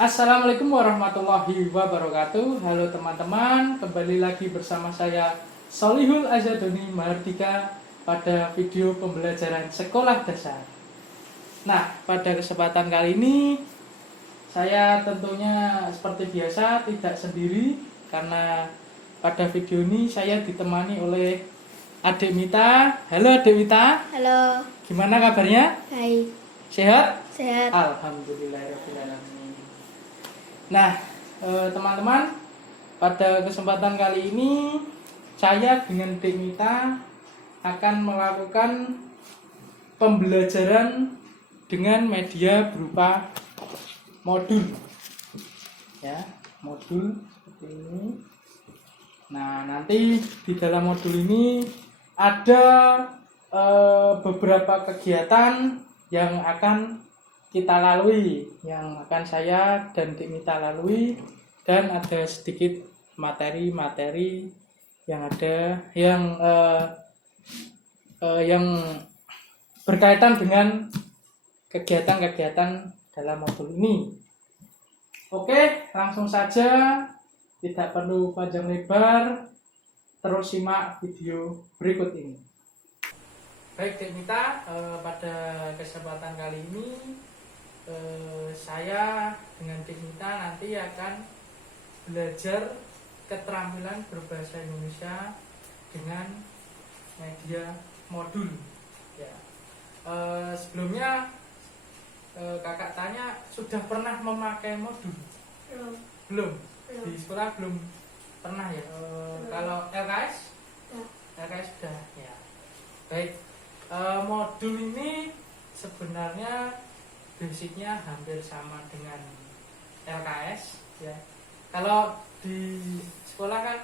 Assalamualaikum warahmatullahi wabarakatuh. Halo teman-teman, kembali lagi bersama saya Solihul Azadoni Mahardika pada video pembelajaran sekolah dasar. Nah, pada kesempatan kali ini saya tentunya seperti biasa tidak sendiri, karena pada video ini saya ditemani oleh Adik Mita. Halo Adik Mita. Halo. Gimana kabarnya? Hai. Sehat? Sehat. Alhamdulillahirrahmanirrahim. Nah, teman-teman, pada kesempatan kali ini saya dengan Dek Mita akan melakukan pembelajaran dengan media berupa modul. Ya, modul seperti ini. Nah, nanti di dalam modul ini ada beberapa kegiatan yang akan kita lalui, yang akan saya dan Dek Mita lalui, dan ada sedikit materi-materi yang ada yang berkaitan dengan kegiatan-kegiatan dalam modul ini. Oke, langsung saja, tidak perlu panjang lebar, terus simak video berikut ini. Baik Dek Mita, pada kesempatan kali ini saya dengan Dek Mita nanti akan belajar keterampilan berbahasa Indonesia dengan media modul. Ya. Sebelumnya kakak tanya, sudah pernah memakai modul? Belum. Di sekolah belum pernah ya. Kalau LKS? LKS sudah. Ya. Baik. Modul ini sebenarnya basicnya hampir sama dengan LKS ya. Kalau di sekolah kan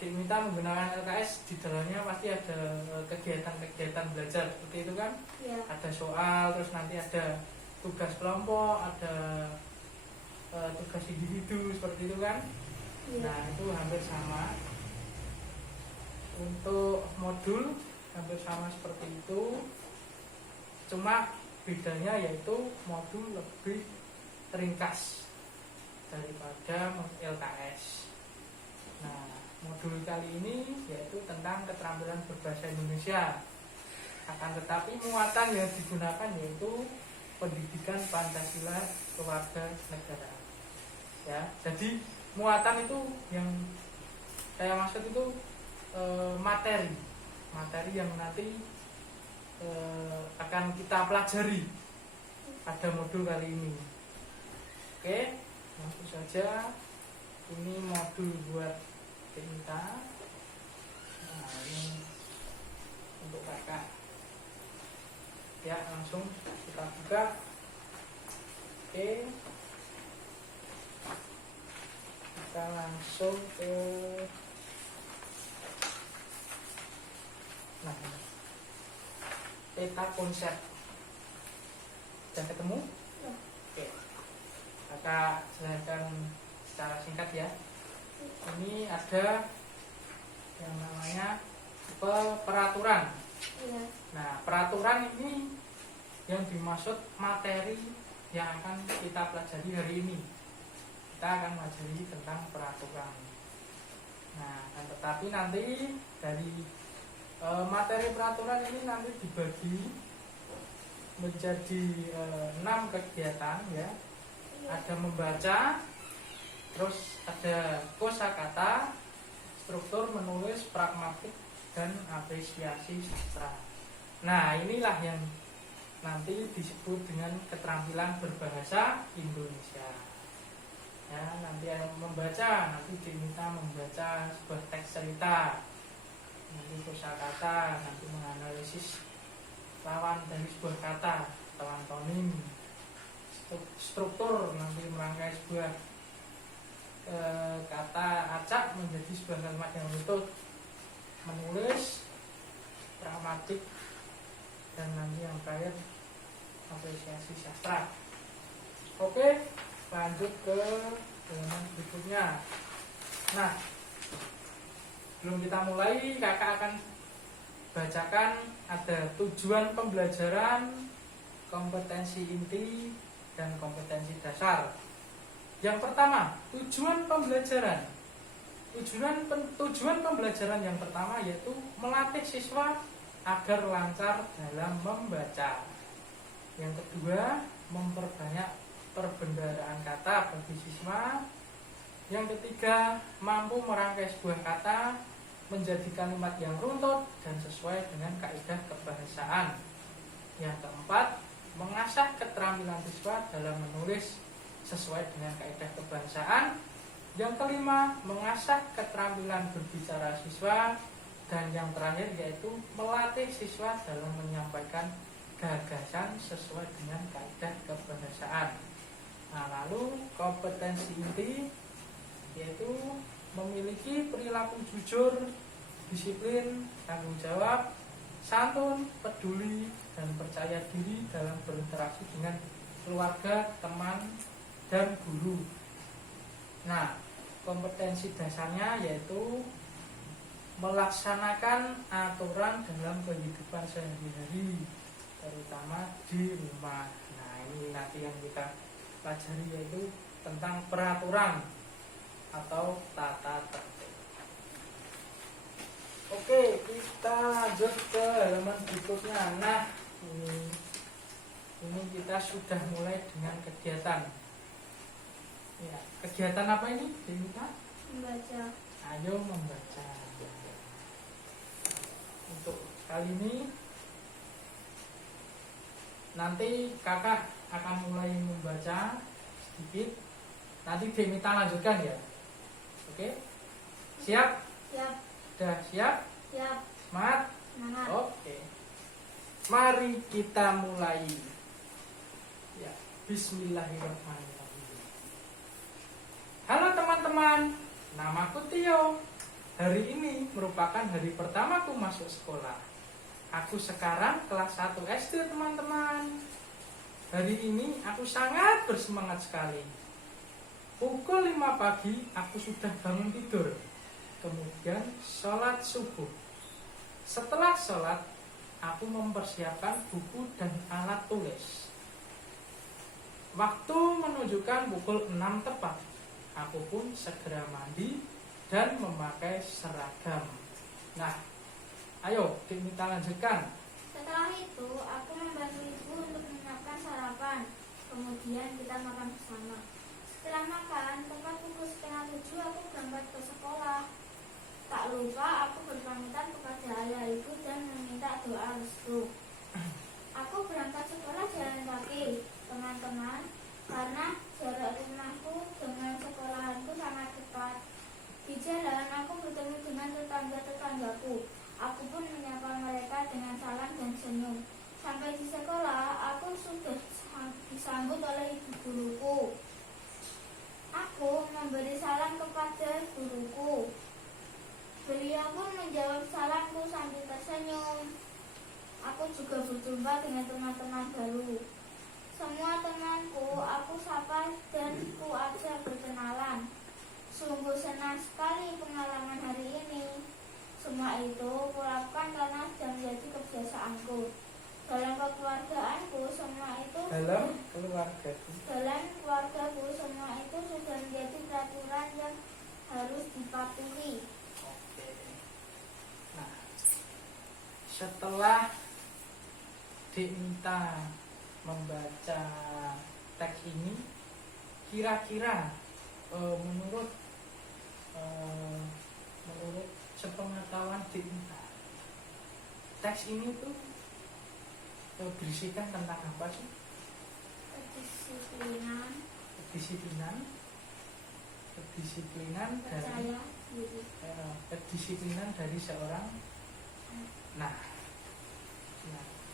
Dek Mita menggunakan LKS, di dalamnya pasti ada kegiatan-kegiatan belajar seperti itu kan ya. Ada soal, terus nanti ada tugas kelompok, ada tugas individu seperti itu kan ya. Nah itu hampir sama. Untuk modul hampir sama seperti itu, cuma bedanya yaitu modul lebih ringkas daripada LKS. Nah, modul kali ini yaitu tentang keterampilan berbahasa Indonesia. Akan tetapi muatan yang digunakan yaitu pendidikan Pancasila keluarga negara. Ya, jadi muatan itu yang saya maksud itu materi yang nanti akan kita pelajari pada modul kali ini. Oke, langsung saja. Ini modul buat Dek Mita. Nah, ini untuk kakak. Ya, langsung kita buka. Oke, kita langsung ke peta konsep. Sudah ketemu? Ya. Oke. Kakak jelaskan secara singkat ya. Ini ada yang namanya peraturan. Ya. Nah, peraturan ini yang dimaksud materi yang akan kita pelajari hari ini. Kita akan pelajari tentang peraturan. Nah, tetapi nanti dari materi peraturan ini nanti dibagi menjadi 6 kegiatan ya. Ada membaca, terus ada kosakata, struktur menulis, pragmatik, dan apresiasi sastra. Nah, inilah yang nanti disebut dengan keterampilan berbahasa Indonesia. Ya, nanti yang membaca, nanti diminta membaca sebuah teks cerita. Nanti kosakata, nanti menganalisis lawan dari sebuah kata atau antonim. Struktur, nanti merangkai sebuah kata acak menjadi sebuah kalimat yang utuh. Menulis, pragmatik, dan nanti yang terakhir apresiasi sastra. Oke, lanjut ke halaman berikutnya. Nah, sebelum kita mulai, kakak akan bacakan ada tujuan pembelajaran, kompetensi inti, dan kompetensi dasar. Yang pertama, tujuan pembelajaran. Tujuan pembelajaran yang pertama yaitu melatih siswa agar lancar dalam membaca. Yang kedua, memperbanyak perbendaharaan kata bagi siswa. Yang ketiga, mampu merangkai sebuah kata menjadi kalimat yang runtut dan sesuai dengan kaidah kebahasaan. Yang keempat, mengasah keterampilan siswa dalam menulis sesuai dengan kaidah kebahasaan. Yang kelima, mengasah keterampilan berbicara siswa. Dan yang terakhir yaitu melatih siswa dalam menyampaikan gagasan sesuai dengan kaidah kebahasaan. Nah, lalu kompetensi inti yaitu memiliki perilaku jujur, disiplin, tanggung jawab, santun, peduli, dan percaya diri dalam berinteraksi dengan keluarga, teman, dan guru. Nah, kompetensi dasarnya yaitu melaksanakan aturan dalam kehidupan sehari-hari, terutama di rumah. Nah, ini nanti yang kita pelajari yaitu tentang peraturan atau tata tertib. Oke, kita lanjut ke halaman berikutnya. Nah, ini kita sudah mulai dengan kegiatan. Ya, kegiatan apa ini? Membaca. Ayo membaca. Untuk kali ini nanti kakak akan mulai membaca sedikit. Nanti Demita lanjutkan ya. Oke? Siap? Siap. Sudah siap? Siap. Semangat? Semangat. Oke. Mari kita mulai. Ya, bismillahirrahmanirrahim. Halo teman-teman, namaku Tio. Hari ini merupakan hari pertamaku masuk sekolah. Aku sekarang kelas 1 SD, teman-teman. Hari ini aku sangat bersemangat sekali. Pukul 5 pagi aku sudah bangun tidur. Kemudian sholat subuh. Setelah sholat, aku mempersiapkan buku dan alat tulis. Waktu menunjukkan pukul 6 tepat. Aku pun segera mandi dan memakai seragam. Nah, ayo kita lanjutkan. Setelah itu, aku membantu ibu untuk menyiapkan sarapan. Kemudian kita makan bersama. Setelah makan, tepat pukul 6:30 aku berangkat ke sekolah. Tak lupa aku berpamitan kepada ayah ibu dan meminta doa restu. Aku berangkat sekolah jalan kaki, teman-teman, karena jarak rumahku dengan sekolahanku sangat dekat. Di jalan aku bertemu dengan tetangga-tetanggaku. Aku pun menyapa mereka dengan salam dan senyum. Sampai di sekolah, aku sudah disambut oleh ibu guruku. Aku memberi salam kepada guruku. Beliau pun menjawab salamku sambil tersenyum. Aku juga berjumpa dengan teman-teman baru. Semua temanku aku sapa dan ku ajak berkenalan. Sungguh senang sekali pengalaman hari ini. Semua itu kulakukan karena sudah menjadi kebiasaanku. Dalam keluargaku semua itu semua itu sudah menjadi peraturan yang harus dipatuhi. Oke. Nah, setelah diminta membaca teks ini, kira-kira menurut sepengetahuan diminta, teks ini tuh berisikan tentang apa sih? Kedisiplinan dari kedisiplinan dari seorang. Nah,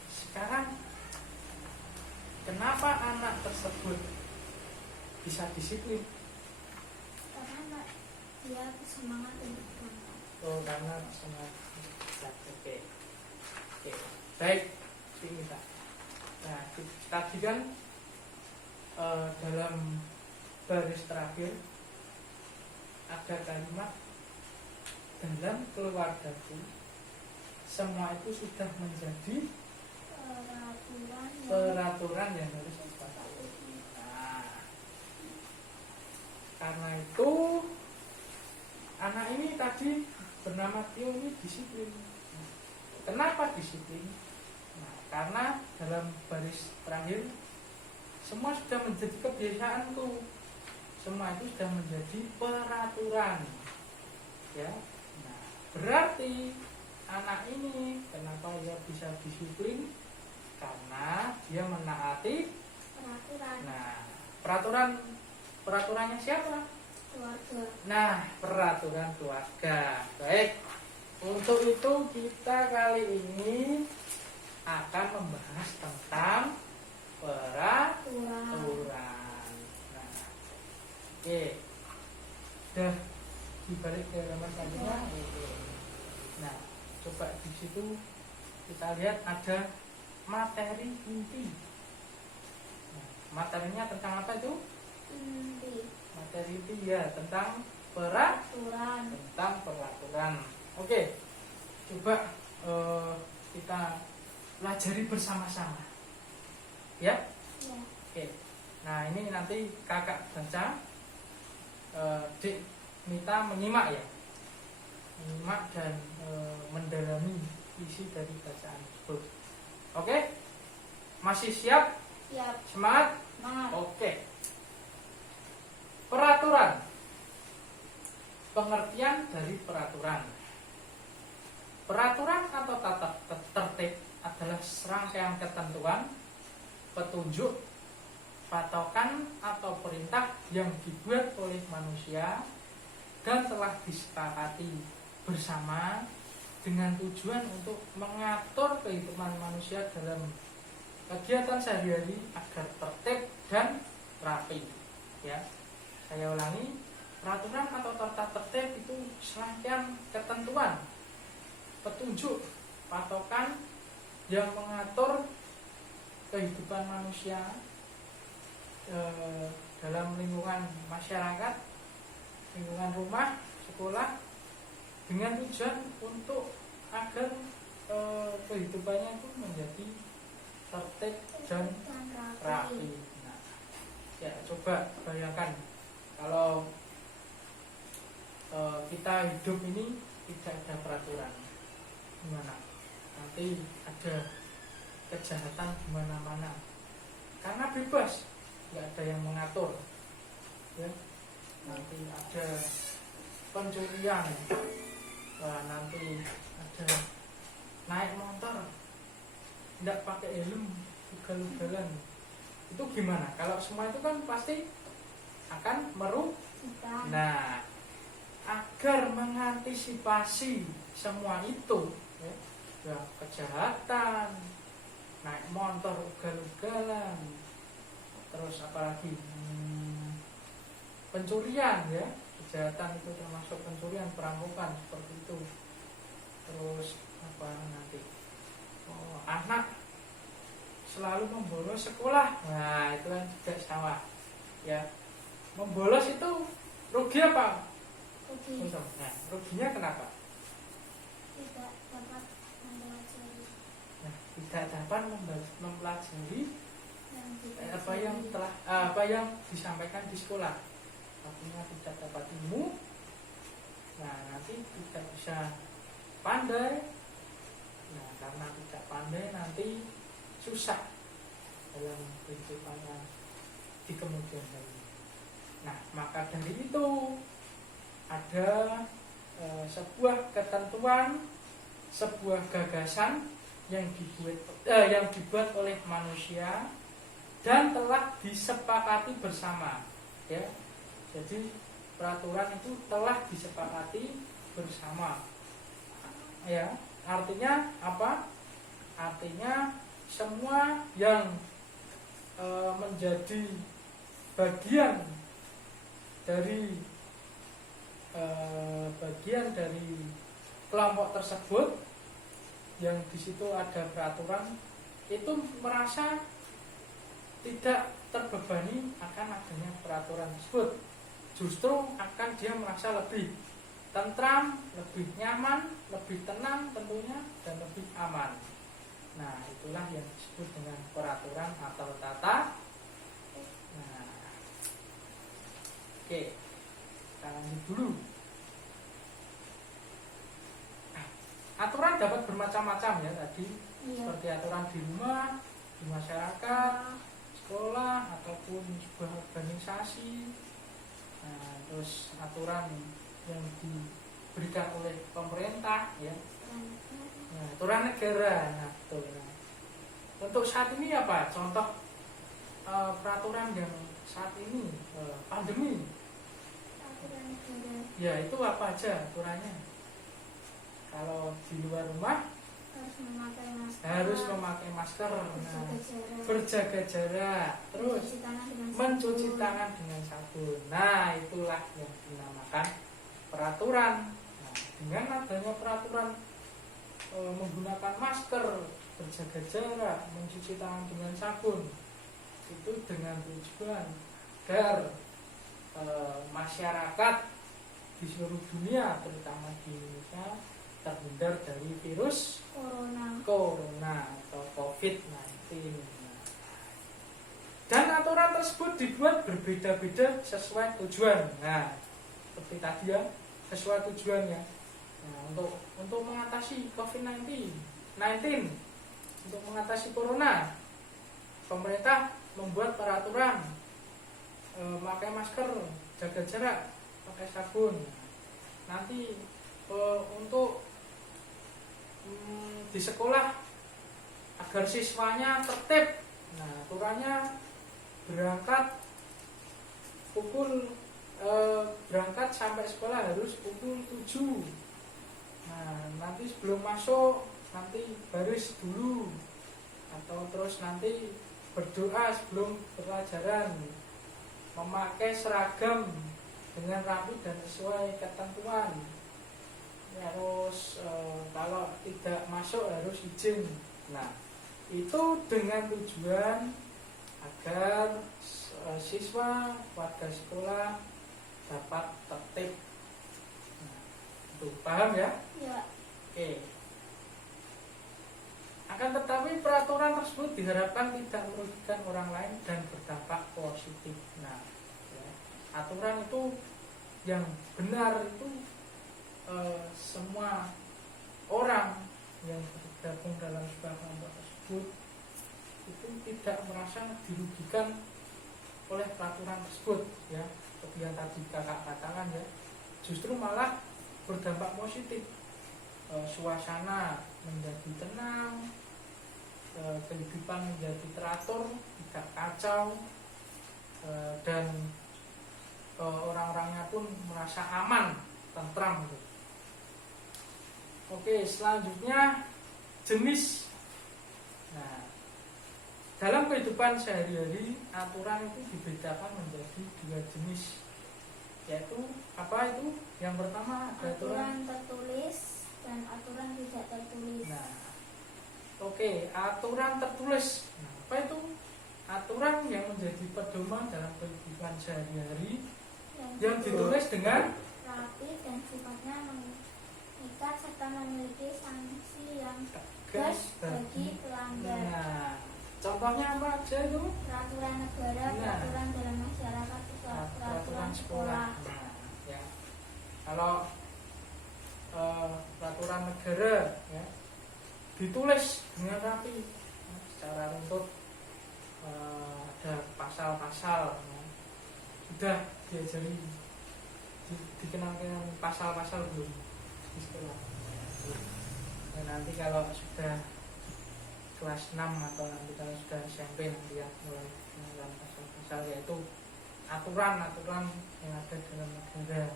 sekarang kenapa anak tersebut bisa disiplin? Karena dia semangat untuk berangkat. Oh, karena semangat. Oke. Baik, kita. Nah, tadi kan dalam baris terakhir ada kalimat dalam keluargaku semua itu sudah menjadi peraturan yang harus dipatuhi. karena itu anak ini tadi bernama Tio ini disiplin. Kenapa disiplin? Nah, karena dalam baris terakhir semua sudah menjadi kebiasaanku, semua itu sudah menjadi peraturan, ya. Nah, berarti anak ini kenapa dia bisa disiplin? Karena dia menaati peraturan. Nah, peraturannya siapa? Keluarga. Nah, peraturan keluarga. Baik. Untuk itu kita kali ini akan membahas tentang peraturan. Nah, oke. Udah dibalik ke halaman selanjutnya. Nah, coba di situ kita lihat ada materi inti. Nah, materinya tentang apa itu? Inti. Materi inti ya tentang Peraturan. tentang peraturan. Oke, coba kita pelajari bersama-sama, ya. Ya. Oke. Nah ini nanti kakak baca, Dik Mita menyimak ya, menyimak dan mendalami isi dari bacaan tersebut. Oke, masih siap? Siap. Semangat? Semangat. Oke. Peraturan. Pengertian dari peraturan. Peraturan atau tata tertib adalah serangkaian ketentuan, petunjuk, patokan atau perintah yang dibuat oleh manusia dan telah disepakati bersama dengan tujuan untuk mengatur kehidupan manusia dalam kegiatan sehari-hari agar tertib dan rapi. Ya, saya ulangi, peraturan atau tata tertib itu serangkaian ketentuan, petunjuk, patokan yang mengatur kehidupan manusia dalam lingkungan masyarakat, lingkungan rumah, sekolah, dengan tujuan untuk agar kehidupannya itu menjadi tertib dan rapi. Nah, ya coba bayangkan kalau kita hidup ini tidak ada peraturan, gimana? Nanti ada kejahatan di mana-mana karena bebas, nggak ada yang mengatur, ya. Nanti ada pencurian, nanti ada naik motor nggak pakai helm, ugal-ugalan. Itu gimana? Kalau semua itu kan pasti akan merugikan. Nah, agar mengantisipasi semua itu, ya, kejahatan, naik motor ugal-ugalan, terus apalagi pencurian, ya, kejahatan itu termasuk pencurian, perampokan seperti itu. Terus apa nanti? Anak selalu membolos sekolah, nah itu kan juga sama, ya. Membolos itu rugi apa? Rugi. Nah, ruginya kenapa? Tidak dapat mempelajari. Nah, tidak dapat mempelajari apa yang disampaikan di sekolah. Artinya tidak dapat ilmu. Nah, nanti tidak bisa pandai. Nah, karena tidak pandai nanti susah dalam kehidupannya di kemudian hari. Nah, maka dari itu ada sebuah ketentuan, sebuah gagasan yang dibuat oleh manusia dan telah disepakati bersama, ya. Jadi peraturan itu telah disepakati bersama, ya. Artinya apa? Artinya semua yang menjadi bagian dari kelompok tersebut yang di situ ada peraturan itu merasa tidak terbebani akan adanya peraturan tersebut. Justru akan dia merasa lebih tentram, lebih nyaman, lebih tenang tentunya, dan lebih aman. Nah, itulah yang disebut dengan peraturan atau tata. Nah, oke. Kita lanjut dulu. Aturan dapat bermacam-macam ya tadi, Iya. seperti aturan di rumah, di masyarakat, sekolah, ataupun sebuah organisasi. Nah, terus aturan yang diberikan oleh pemerintah ya. Nah, aturan negara. Nah, betul. Nah, untuk saat ini apa? Contoh peraturan yang saat ini pandemi. Aturan negara Ya, itu apa aja aturannya? Kalau di luar rumah harus memakai masker, nah, berjaga jarak, terus mencuci tangan dengan sabun. Nah, itulah yang dinamakan peraturan. Nah, dengan adanya peraturan menggunakan masker, berjaga jarak, mencuci tangan dengan sabun, itu dengan tujuan agar masyarakat di seluruh dunia, terutama di Indonesia, terhindar dari virus corona atau COVID-19. Dan aturan tersebut dibuat berbeda-beda sesuai tujuan. Nah, seperti tadi ya, sesuai tujuannya. Nah, untuk mengatasi COVID-19, untuk mengatasi corona, pemerintah membuat peraturan memakai masker, jaga jarak, pakai sabun. Nanti untuk di sekolah agar siswanya tertib, nah aturannya berangkat sampai sekolah harus pukul 7. Nah, nanti sebelum masuk nanti baris dulu, atau terus nanti berdoa sebelum pelajaran, memakai seragam dengan rapi dan sesuai ketentuan. Harus kalau tidak masuk harus izin. Nah, itu dengan tujuan agar siswa warga sekolah dapat tertib. Nah, itu paham ya? Ya. Oke. Akan tetapi peraturan tersebut diharapkan tidak merugikan orang lain dan berdampak positif. Nah, ya, aturan itu yang benar itu semua orang yang tergabung dalam sebuah kelompok tersebut itu tidak merasa dirugikan oleh peraturan tersebut ya, seperti yang tadi kakak katakan ya, justru malah berdampak positif. Suasana menjadi tenang, kehidupan menjadi teratur, tidak kacau, dan orang-orangnya pun merasa aman, tentram gitu. Oke, selanjutnya jenis. Nah, dalam kehidupan sehari-hari aturan itu dibedakan menjadi 2 jenis, yaitu apa itu? Yang pertama ada aturan tertulis dan aturan tidak tertulis. Nah, oke, aturan tertulis. Nah, apa itu? Aturan yang menjadi pedoman dalam kehidupan sehari-hari yang ditulis dengan rapi dan sifatnya mengikat serta memiliki sanksi yang tegas bagi pelanggar. Nah, contohnya apa aja itu? Peraturan negara, peraturan dalam masyarakat, peraturan sekolah. Nah, ya. Kalau peraturan negara ya, ditulis dengan rapi, secara runtut, ada pasal-pasal, ya. Sudah diajari, dikenalkan pasal-pasal belum di sekolah. Dan nanti kalau sudah kelas 6 atau nanti kalau sudah SMP nanti ya mulai mengenal pasal-pasal, yaitu aturan-aturan yang ada dalam negara.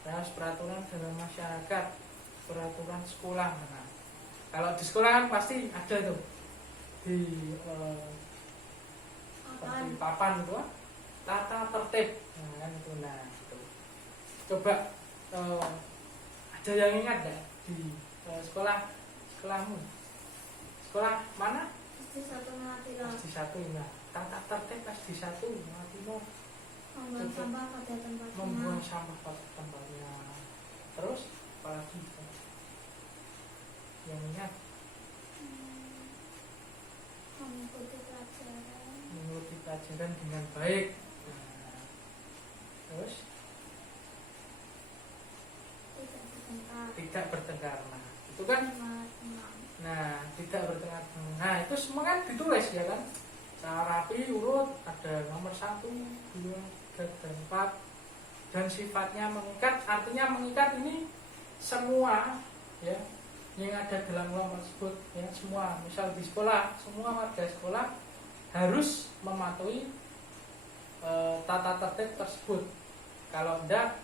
Terus peraturan dalam masyarakat, peraturan sekolah. Nah, kalau di sekolah kan pasti ada tuh di seperti papan itu, tata tertib. Nah, kan itu. Nah, itu. Coba ada yang ingat nggak di sekolahmu? Sekolah mana? SD 1 Malatino. SD 1. Nah, tata tertib SD 1 Malatino. Membuang sampah pada tempatnya. Membuang sampah pada tempatnya. Terus apalagi yang ingat? Mengikuti pelajaran Dengan baik. Nah, terus tidak bertengkar. Nah, itu kan, Tenang. nah tidak bertengkar. Nah, itu semua kan ditulis ya kan, secara rapi urut, ada nomor 1, 2, 3, dan 4, dan sifatnya mengikat. Artinya mengikat ini semua ya yang ada dalam ulang tersebut ya, semua. Misal di sekolah, semua warga sekolah harus mematuhi tata tertib tersebut. Kalau tidak,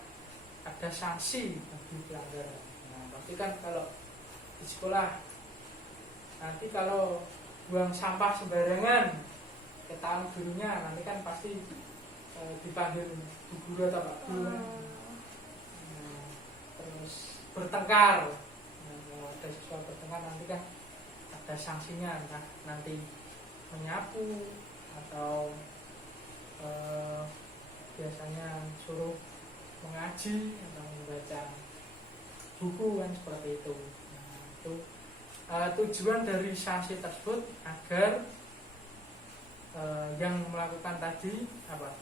ada sanksi bagi pelanggaran. Nah, tapi kan kalau di sekolah nanti kalau buang sampah sembarangan, ketahuan gurunya, nanti kan pasti dipanggil bu guru atau pak guru. Nah, terus bertengkar, nah, kalau ada siswa bertengkar nanti kan ada sanksinya, entah nanti menyapu atau biasanya suruh mengaji atau membaca buku kan, seperti itu. Nah, itu tujuan dari sanksi tersebut agar yang melakukan tadi apa,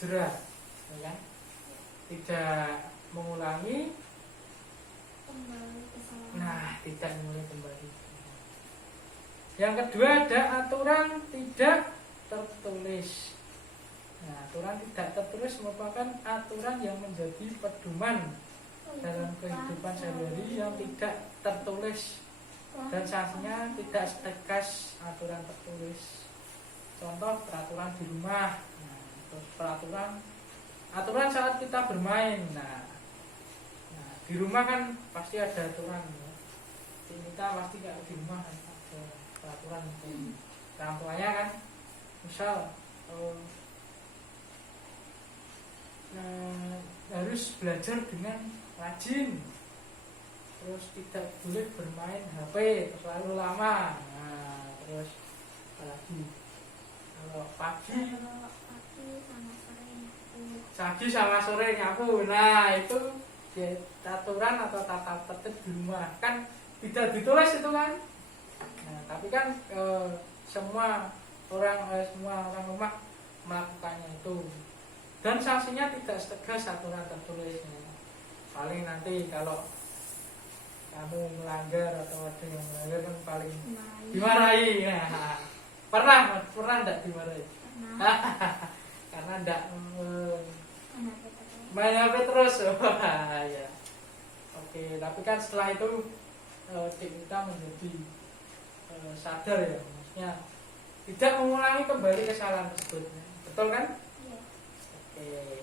jerah, ya kan? Tidak mengulangi. Kembali kesalahan. Nah, tidak mengulangi kembali. Yang kedua, ada aturan tidak tertulis. Nah, aturan tidak tertulis merupakan aturan yang menjadi pedoman dalam kehidupan sehari-hari yang tidak tertulis, dan sanksinya tidak setegas aturan tertulis. Contoh, peraturan di rumah, nah, terus aturan saat kita bermain. Nah, di rumah kan pasti ada aturan ya. Kita pasti kalau di rumah kan ada peraturan dari orang tuanya kan, misal harus belajar dengan rajin, terus tidak boleh bermain HP terlalu lama. Nah, terus apalagi kalau pagi sama sore nyapu. Nah, itu ya, aturan atau tata tertib di rumah kan tidak ditulis itu kan. Nah, tapi kan semua orang rumah melakukannya itu, dan sanksinya tidak setegas aturan tertulisnya. Paling nanti kalau kamu melanggar atau ada yang melanggar kan paling dimarahi. Nah, pernah enggak dimarahi? Karena enggak main HP terus. Ya. Oke, tapi kan setelah itu kita menjadi sadar ya, maksudnya tidak mengulangi kembali kesalahan tersebut. Betul kan? Iya. Oke.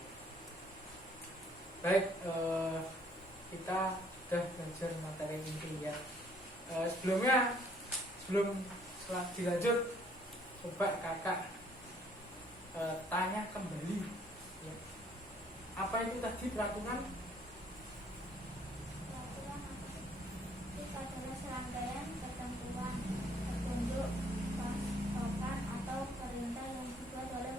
Baik, kita sudah belajar materi inti ya. Sebelum dilanjut, coba kakak tanya kembali ya. Apa itu tadi peraturan? Peraturan apa sih? Itu adalah serangkaian ketentuan, petunjuk, patokan atau perintah yang dibuat oleh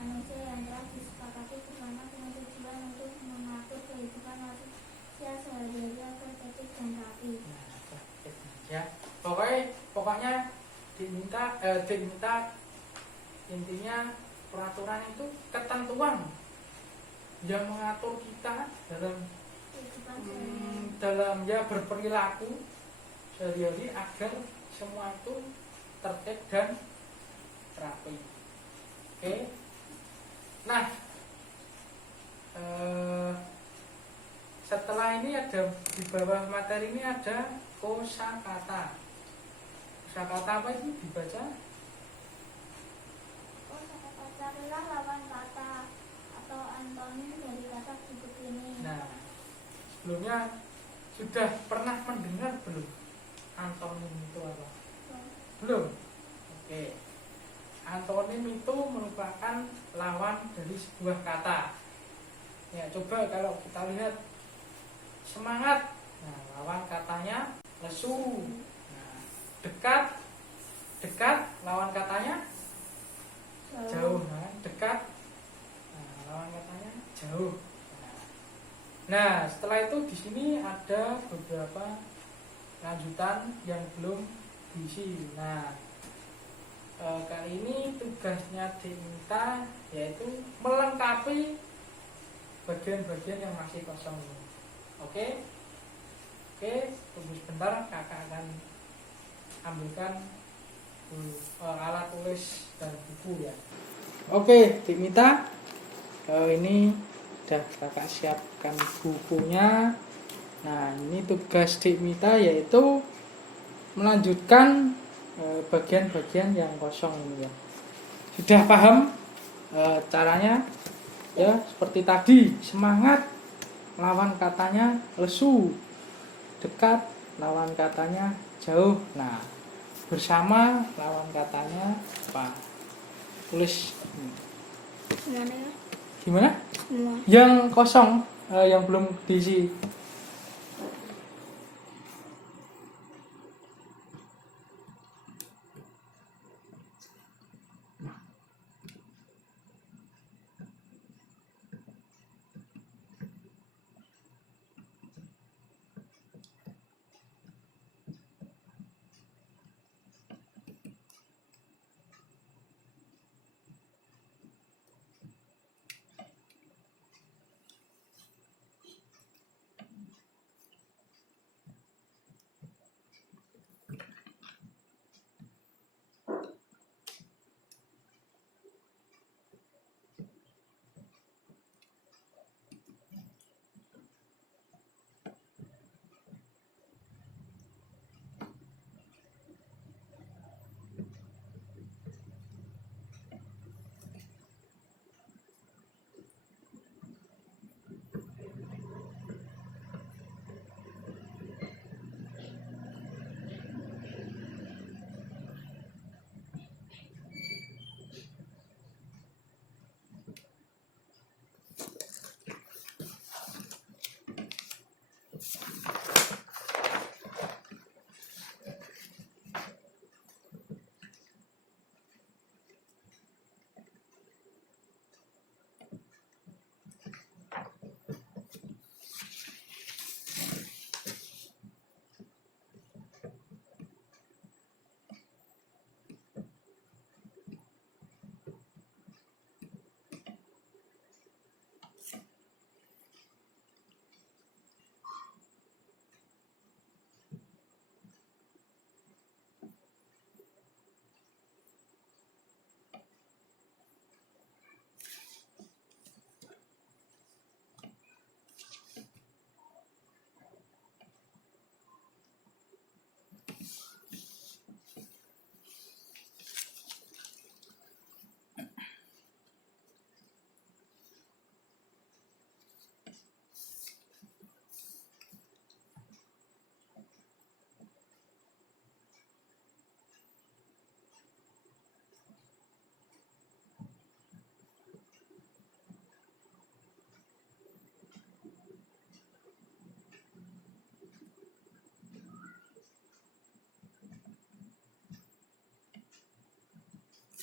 manusia yang telah disepakati bersama dengan tujuan untuk mengatur kehidupan manusia sehari-hari agar tertib dan rapi. Nah, ya. Pokoknya diminta intinya peraturan itu ketentuan yang mengatur kita dalam ya berperilaku sehari-hari agar semua itu tertib dan rapi. Oke. Nah, setelah ini ada di bawah materi ini ada kosakata. Kosakata apa itu dibaca? Kosakata adalah lawan kata atau antonim dari kata berikut ini. Nah, sebelumnya sudah pernah mendengar belum antonim itu apa? Belum? Oke. Antonim itu merupakan lawan dari sebuah kata. Ya, coba kalau kita lihat semangat, nah lawan katanya lesu. Nah, dekat lawan katanya jauh. Nah, dekat, nah lawan katanya jauh. Nah, setelah itu di sini ada beberapa lanjutan yang belum diisi. Nah, kali ini tugasnya diminta yaitu melengkapi bagian-bagian yang masih kosong. Oke? Oke, tunggu sebentar, kakak akan ambilkan alat tulis dan buku ya. Oke, Dik Mita, ini udah kakak siapkan bukunya. Nah, ini tugas Dik Mita yaitu melanjutkan bagian-bagian yang kosong ini ya. Sudah paham caranya? Ya, seperti tadi, semangat lawan katanya lesu, dekat lawan katanya jauh. Nah, bersama lawan katanya apa? Tulis. Gimana ya? Gimana? Semua. Yang kosong, yang belum diisi.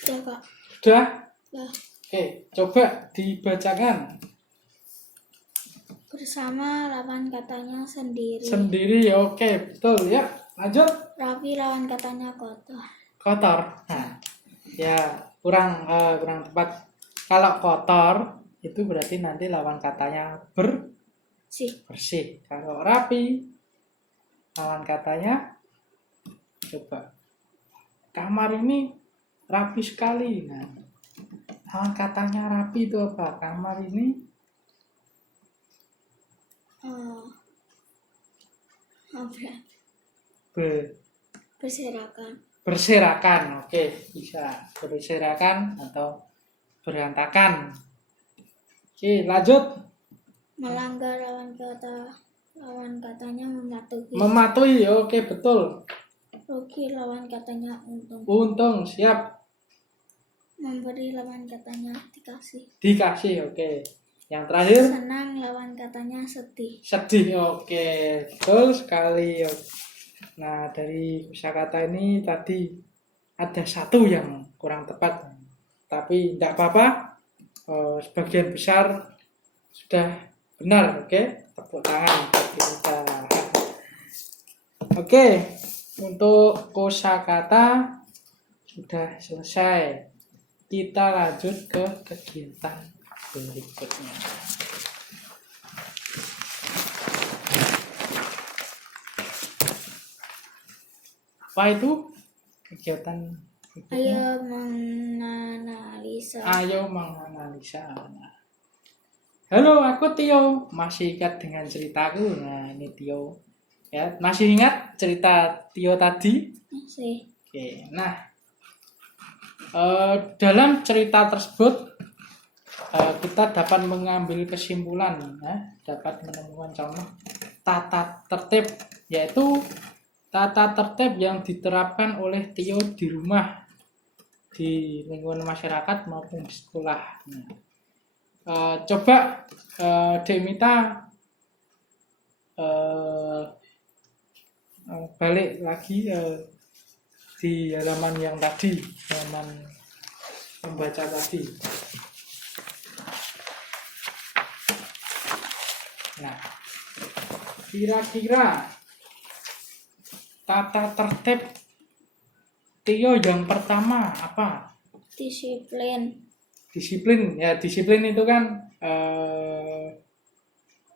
Sudah, Kak. Sudah? Ya. Oke, coba dibacakan. Bersama lawan katanya sendiri. Sendiri, oke, betul ya. Lanjut. Rapi lawan katanya kotor. Kotor. Nah, ya kurang tepat. Kalau kotor itu berarti nanti lawan katanya bersih. Kalau rapi lawan katanya, coba, kamar ini rapi sekali. Nah, lawan katanya rapi itu apa? Kamar ini Apa ya? Berserakan. Berserakan. Oke, bisa berserakan atau berantakan. Oke, lanjut. Melanggar lawan katanya mematuhi. Mematuhi, oke, betul. Rugi lawan katanya untung. Untung, siap. Memberi lawan katanya dikasih. Dikasih, oke. Yang terakhir, Senang lawan katanya sedih. sedih, oke, betul sekali. Nah, dari kosakata ini tadi ada satu yang kurang tepat, tapi tidak apa-apa. Sebagian besar sudah benar, oke. Tepuk tangan bagi kita. Oke, untuk kosakata sudah selesai. Kita lanjut ke kegiatan berikutnya. Apa itu kegiatan berikutnya? Ayo menganalisa. Nah, halo, aku Tio. Masih ingat dengan ceritaku? Nah, ini Tio. Ya, masih ingat cerita Tio tadi? Masih. Oke, nah, dalam cerita tersebut kita dapat mengambil kesimpulan, dapat menemukan contoh tata tertib, yaitu tata tertib yang diterapkan oleh Tio di rumah, di lingkungan masyarakat maupun di sekolah. Nah, coba Demita balik lagi di halaman yang tadi, halaman membaca tadi. Nah, kira-kira tata tertib Tio yang pertama apa? Disiplin. Disiplin. Ya, disiplin itu kan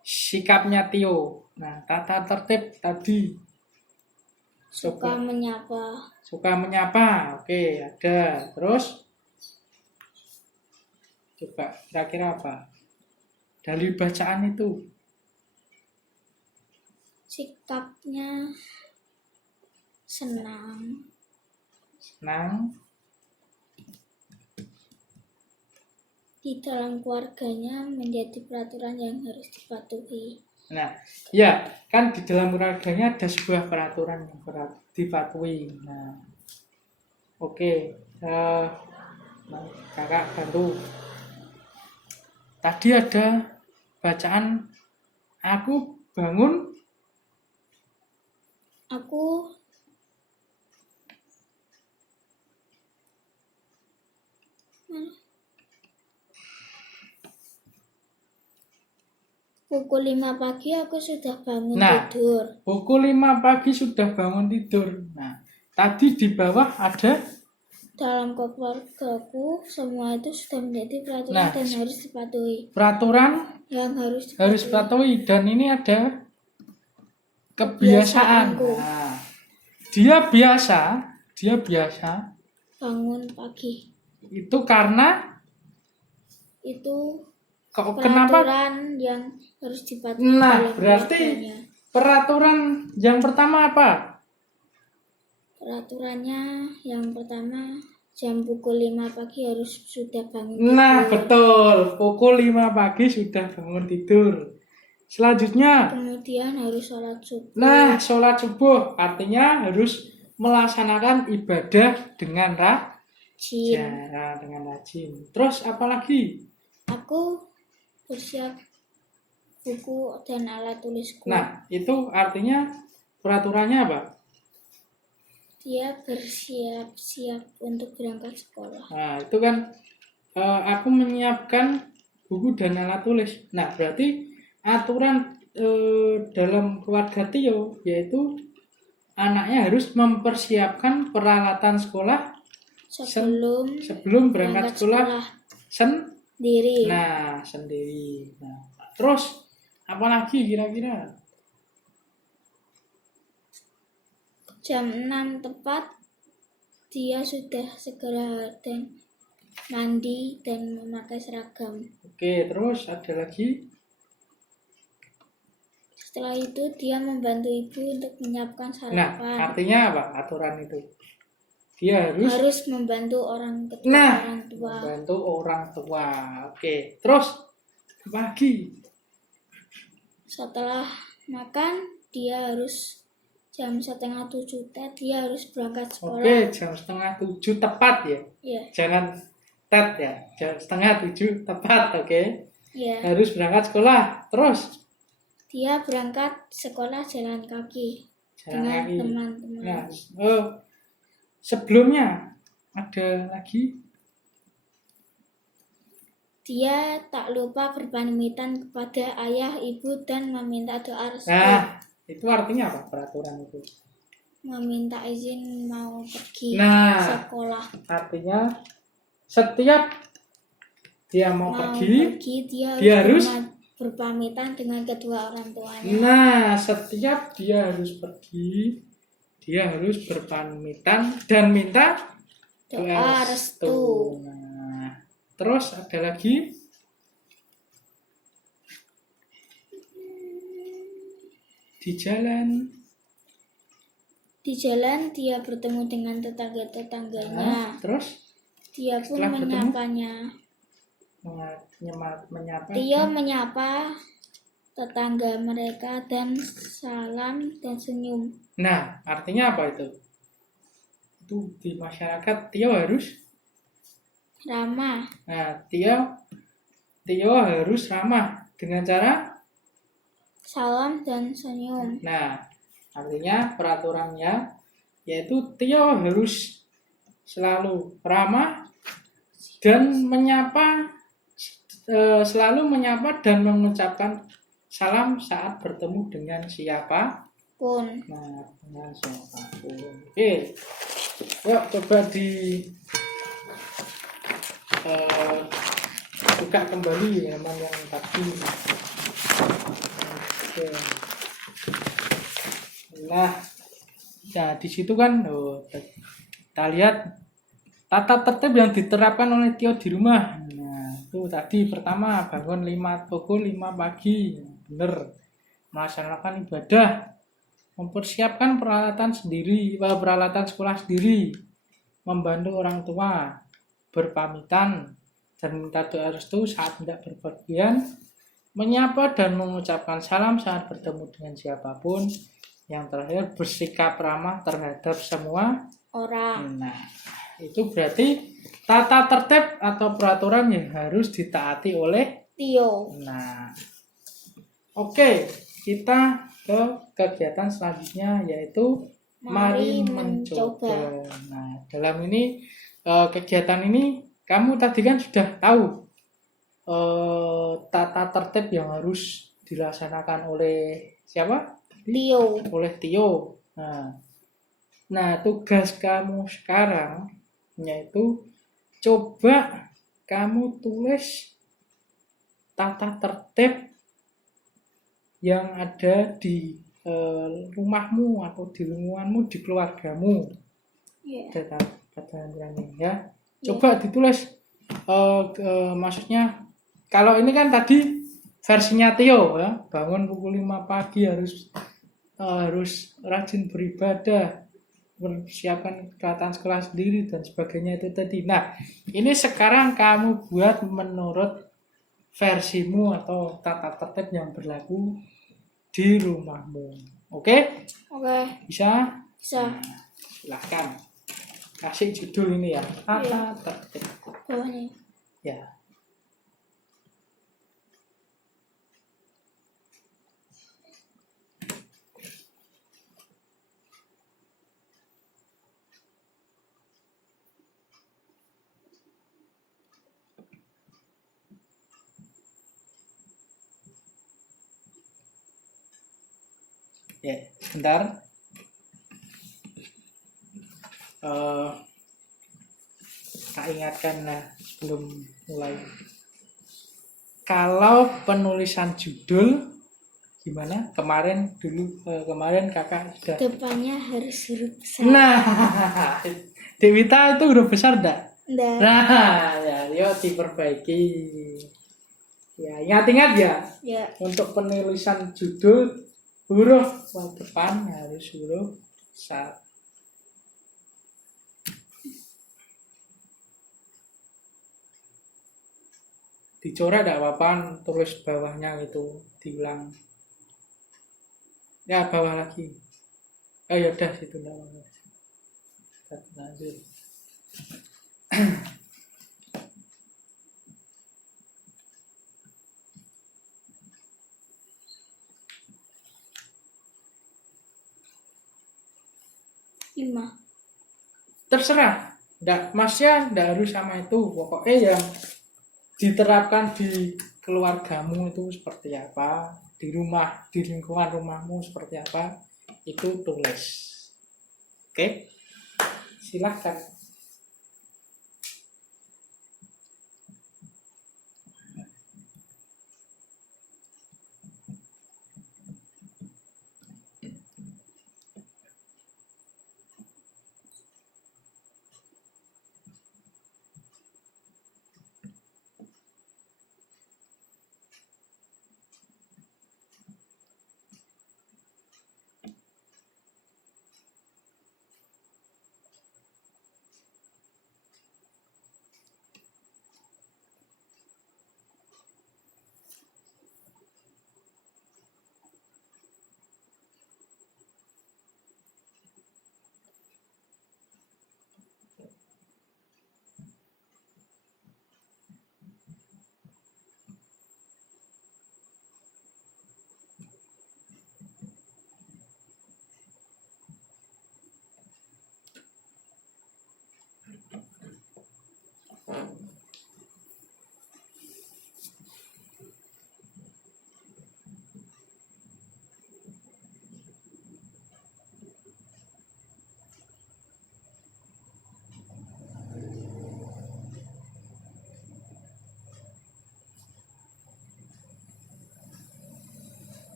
sikapnya Tio. Nah, tata tertib tadi Suka menyapa. Suka menyapa. Oke, ada. Terus coba kira-kira apa? Dari bacaan itu. Sikapnya senang. Di dalam keluarganya menjadi peraturan yang harus dipatuhi. Nah, ya kan di dalam keluarganya ada sebuah peraturan yang dipatuhi. Nah, oke, kakak bantu. Tadi ada bacaan, aku bangun. Pukul 5 pagi aku sudah bangun tidur. Pukul 5 pagi sudah bangun tidur. Nah, tadi di bawah ada dalam keluargaku semua itu sudah menjadi peraturan dan harus dipatuhi. Peraturan yang harus dipatuhi dan ini ada kebiasaan. Nah, dia biasa bangun pagi. Itu karena itu kenapa? Peraturan yang harus dipatuhi. Nah, berarti peraturan yang pertama apa? Peraturannya yang pertama jam pukul 5 pagi harus sudah bangun tidur. Nah, betul. Pukul 5 pagi sudah bangun tidur. Selanjutnya kemudian harus sholat subuh. Nah, sholat subuh artinya harus melaksanakan ibadah dengan rajin. Terus apa lagi? Aku bersiap buku dan alat tulisku. Nah, itu artinya peraturannya apa? Dia bersiap-siap untuk berangkat sekolah. Nah, itu kan aku menyiapkan buku dan alat tulis. Nah, berarti aturan dalam keluarga Tio yaitu anaknya harus mempersiapkan peralatan sekolah sebelum berangkat sekolah sendiri. Nah, terus apa lagi kira-kira? Jam 6 tepat dia sudah segera dan mandi dan memakai seragam. Oke, terus ada lagi? Setelah itu dia membantu ibu untuk menyiapkan sarapan. Nah, artinya apa aturan itu? Dia harus membantu orang tua. Membantu orang tua. Oke, terus apa lagi? Setelah makan dia harus jam 6:30 dia harus berangkat sekolah. Oke, jam 6:30 tepat ya? Iya. Jangan tet ya, jam 6:30 tepat, oke? Iya. Harus berangkat sekolah, terus? Dia berangkat sekolah jalan kaki dengan teman-teman. Nah, sebelumnya ada lagi? Dia tak lupa berpamitan kepada ayah, ibu dan meminta doa restu. Nah, itu artinya apa peraturan itu? Meminta izin mau pergi sekolah. Artinya setiap dia mau pergi dia harus berpamitan dengan kedua orang tuanya. Nah, setiap dia harus pergi, dia harus berpamitan dan minta Doa restu. Nah, terus ada lagi di jalan. Di jalan dia bertemu dengan tetangga-tetangganya. Terus Dia pun setelah bertemu, menyapanya. menyapa. Dia menyapa tetangga mereka dan salam dan senyum. Nah, artinya apa itu? Itu di masyarakat Tio harus Ramah. Nah, Tio harus ramah dengan cara Salam dan senyum. Nah, artinya peraturannya yaitu Tio harus selalu ramah dan selalu menyapa dan mengucapkan salam saat bertemu dengan siapapun. Nah, dengan siapapun. Oke, yuk coba buka kembali halaman yang tadi. Oke. Nah, ya di situ kan kita lihat tata tertib yang diterapkan oleh Tio di rumah. Nah, itu tadi pertama bangun pukul 5 pagi, bener, melaksanakan ibadah, mempersiapkan peralatan sekolah sendiri, membantu orang tua, berpamitan dan minta doa restu saat tidak berpergian, menyapa dan mengucapkan salam saat bertemu dengan siapapun. Yang terakhir bersikap ramah terhadap semua orang. Nah, itu berarti tata tertib atau peraturan yang harus ditaati oleh Tio. Nah, oke, kita ke kegiatan selanjutnya yaitu mari mencoba. Nah, dalam ini kegiatan ini kamu tadi kan sudah tahu tata tertib yang harus dilaksanakan oleh siapa? Tio. Oleh Tio. Nah, tugas kamu sekarang yaitu coba kamu tulis tata tertib yang ada di rumahmu atau di lingkunganmu, di keluargamu. Ya. Coba ditulis. Maksudnya kalau ini kan tadi versinya Tio ya, bangun pukul 5 pagi harus rajin beribadah, mempersiapkan peralatan sekolah sendiri dan sebagainya itu tadi. Nah, ini sekarang kamu buat menurut versimu atau tata tertib yang berlaku di rumahmu. Oke? Bisa? Nah, silahkan kasih judul ini ya, tata tertib. Ya. Ya, sebentar. Tak ingatkan sebelum mulai. Kalau penulisan judul gimana? Kemarin kakak sudah. Depannya harus huruf besar. Nah, Dewita itu huruf besar enggak? Enggak. Nah, ya, yuk diperbaiki. Ya, ingat ya. Ya. Untuk penulisan judul huruf depan harus huruf besar. Dicoret tidak apa-apa, tulis bawahnya itu diulang. Ya, bawah lagi. Ya udah situ enggak apa-apa. Lanjut. Terserah, enggak harus sama itu. Pokoknya yang diterapkan di keluargamu itu seperti apa, di rumah, di lingkungan rumahmu seperti apa, itu tulis. Oke? Silahkan.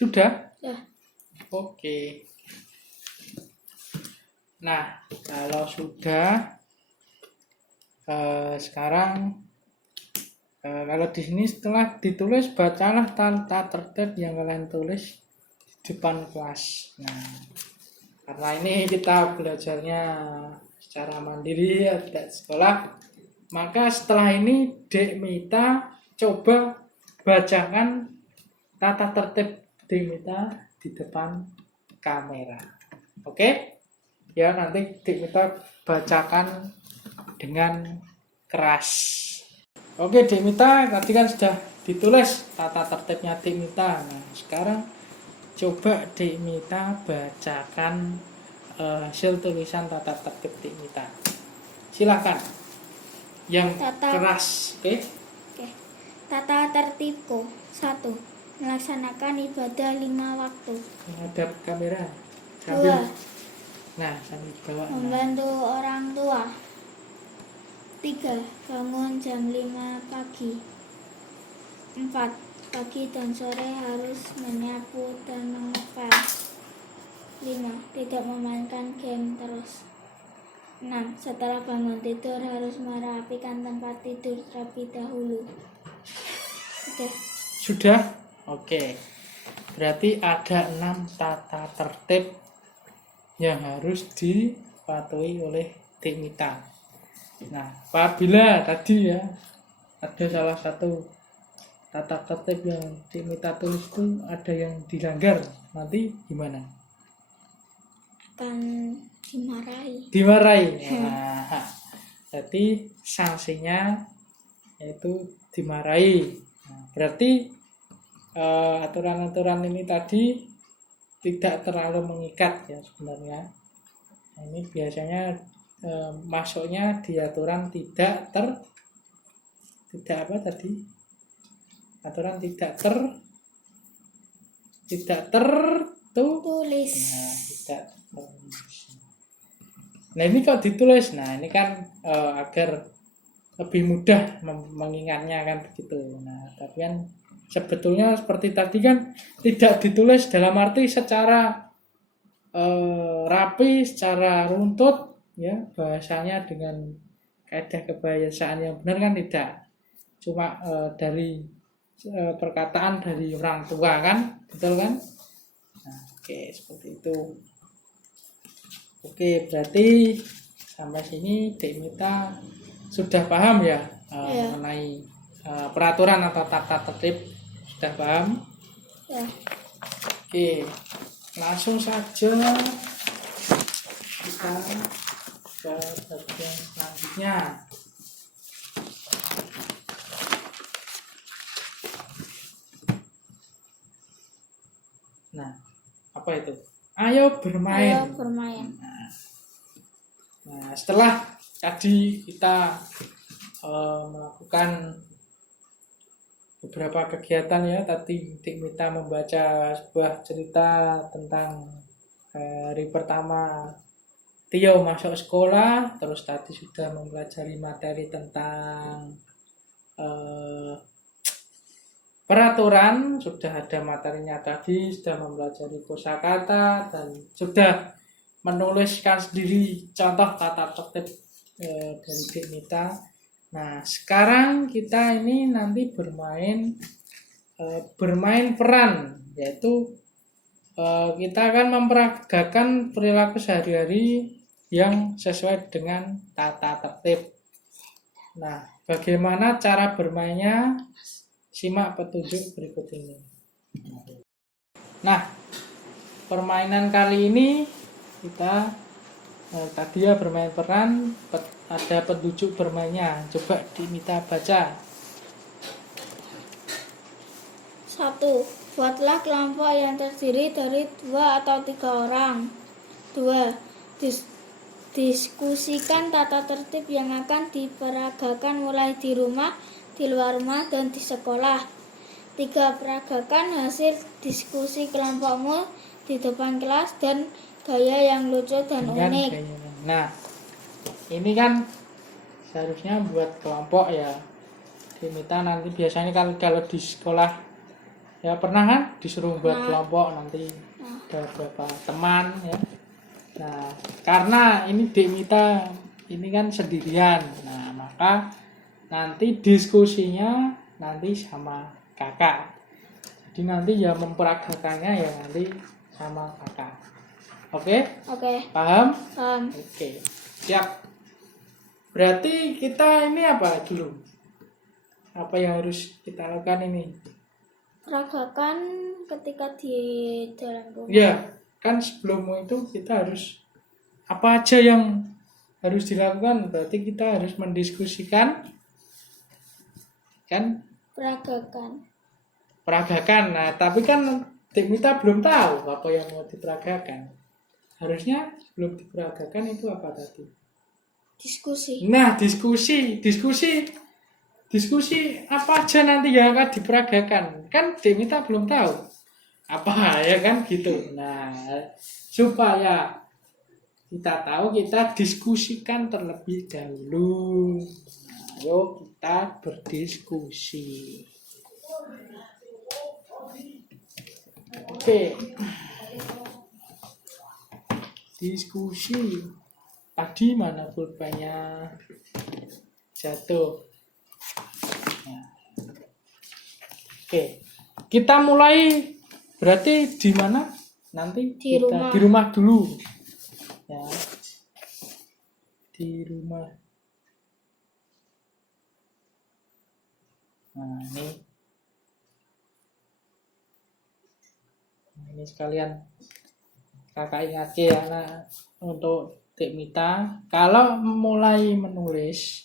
Sudah? Ya. Oke. Nah, kalau sudah, sekarang kalau di sini setelah ditulis, bacalah tata tertib yang kalian tulis di depan kelas. Nah, karena ini kita belajarnya secara mandiri tidak sekolah, maka setelah ini Dek Mita coba bacakan tata tertib Dek Mita di depan kamera. Oke? Ya, nanti Dek Mita bacakan dengan keras. Oke, Dek Mita tadi kan sudah ditulis tata tertibnya Dek Mita. Nah, sekarang coba Dek Mita bacakan hasil tulisan tata tertib Dek Mita. Silakan. Yang keras, oke? Oke. Tata tertibku. 1. Melaksanakan ibadah 5 waktu. Menghadap kamera. 2. Nah, sambil bawa. Membantu orang tua. 3. Bangun jam 5 pagi. 4. Pagi dan sore harus menyapu dan mengepel. 5. Tidak memainkan game terus. 6. Setelah bangun tidur harus merapikan tempat tidur terlebih dahulu. Sudah? Oke. Berarti ada 6 tata tertib yang harus dipatuhi oleh Dek Mita. Nah, apabila tadi ya ada salah satu tata tertib yang Dek Mita tulis itu ada yang dilanggar, nanti gimana? Akan Dimarahi. Nah, jadi sanksinya yaitu dimarahi. Nah, berarti aturan-aturan ini tadi tidak terlalu mengikat ya sebenarnya. Nah, ini biasanya masuknya di aturan tidak aturan tidak tertulis. Nah, tidak tertulis. Nah, ini kalau ditulis, nah ini kan agar lebih mudah mengingatnya kan begitu. Nah, tapi kan sebetulnya seperti tadi kan tidak ditulis dalam arti secara rapi, secara runtut ya, bahasanya dengan kaidah kebahasaan yang benar kan tidak. Cuma dari perkataan dari orang tua kan, betul kan? Nah, oke, seperti itu. Oke, berarti sampai sini Dek Mita sudah paham ya Iya. mengenai peraturan atau tata tertib, sudah paham? Ya. Oke, langsung saja kita ke bagian selanjutnya. Nah, apa itu? Ayo bermain. Ayo bermain. Nah, setelah tadi kita melakukan beberapa kegiatan ya, tadi Dik Mita membaca sebuah cerita tentang hari pertama Tio masuk sekolah, terus tadi sudah mempelajari materi tentang peraturan, sudah ada materinya tadi, sudah mempelajari kosakata dan sudah menuliskan sendiri contoh tata tertib dari Dek Mita. Nah, sekarang kita ini nanti bermain peran, yaitu kita akan memperagakan perilaku sehari-hari yang sesuai dengan tata tertib. Nah, bagaimana cara bermainnya? Simak petunjuk berikut ini. Nah, permainan kali ini kita tadi ya bermain peran, ada petunjuk bermainnya. Coba Mita baca. 1. Buatlah kelompok yang terdiri dari 2 atau 3 orang. 2. Diskusikan tata tertib yang akan diperagakan mulai di rumah, di luar rumah, dan di sekolah. 3. Peragakan hasil diskusi kelompokmu di depan kelas dan gaya yang lucu dan unik. Nah, ini kan seharusnya buat kelompok ya. Dek Mita nanti biasanya kalau di sekolah ya pernah kan disuruh buat kelompok, nanti ada beberapa teman ya. Nah, karena ini Dek Mita ini kan sendirian, nah maka nanti diskusinya nanti sama kakak. Jadi nanti ya memperagakannya ya nanti sama kakak. Oke? Paham? Paham. Oke. Siap. Berarti kita ini apa dulu? Apa yang harus kita lakukan ini? Peragakan ketika di dalam rumah. Ya, kan sebelum itu kita harus apa aja yang harus dilakukan? Berarti kita harus mendiskusikan kan peragakan. Nah, tapi kan Dek Mita belum tahu apa yang mau diperagakan. Harusnya sebelum diperagakan itu apa tadi? Diskusi. Nah, diskusi apa aja nanti yang akan diperagakan. Kan Dek Mita belum tahu apa ya kan gitu. Nah, supaya kita tahu, kita diskusikan terlebih dahulu. Ayo kita berdiskusi. Oke. Diskusi. Tadi mana pulpennya? Jatuh. Nah. Oke. Kita mulai berarti di mana? Nanti Di rumah. Di rumah dulu. Ya. Di rumah. Nah, ini sekalian kakak ingat ya, nah, untuk Dek Mita, kalau mulai menulis